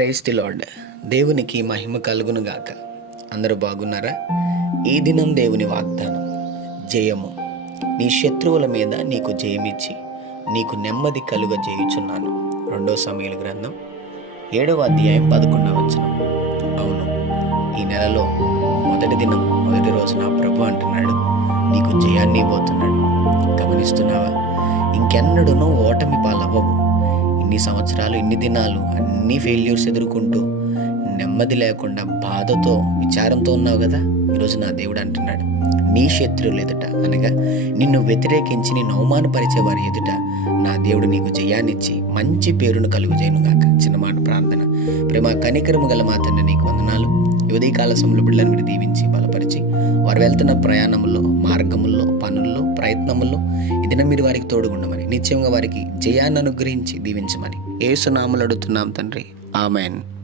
Praise the lord. దేవునికి మహిమ కలుగును గాక. అందరూ బాగున్నారా? ఈ దినం దేవుని వాగ్దానం జయము. నీ శత్రువుల మీద నీకు జయమిచ్చి నీకు నెమ్మది కలుగ చేయుచున్నాను. 2 సమూయేలు గ్రంథం 7వ అధ్యాయం 11వ వచనం. అవును, ఈ నెలలో మొదటి రోజు నా ప్రభు అంటున్నాడు, నీకు జయాన్ని ఇవ్వబోతున్నాడు. గమనిస్తున్నావా? ఇంకెన్నడూనూ ఓటమి పాలవ్వవు. ఇన్ని సంవత్సరాలు, ఇన్ని దినాలు అన్ని ఫెయిల్యూర్స్ ఎదుర్కొంటూ నెమ్మది లేకుండా బాధతో, విచారంతో ఉన్నావు కదా. ఈరోజు నా దేవుడు అంటున్నాడు, నీ శత్రువులు ఎదుట, అనగా నిన్ను వ్యతిరేకించి నిన్ను అవమానపరిచే వారి ఎదుట నా దేవుడు నీకు జయాన్నిచ్చి మంచి పేరును కలుగుజేయును గాక. చిన్న మాట ప్రార్థన. ప్రేమ కనికరము గల మా తండ్రి, నీకు వందనాలు. ఈ ఉదయకాల సమయంలో బిడ్డలను మీరు దీవించి బలపరిచి వారు వెళ్తున్న ప్రయాణంలో, మార్గముల్లో, పనుల్లో, ప్రయత్నముల్లో ఈ దినం మీరు వారికి తోడుగుండమని, నిత్యంగా వారికి జయాన్ని అనుగ్రహించి దీవించమని యేసు నామములో అడుగుతున్నాం తండ్రి. ఆమేన్.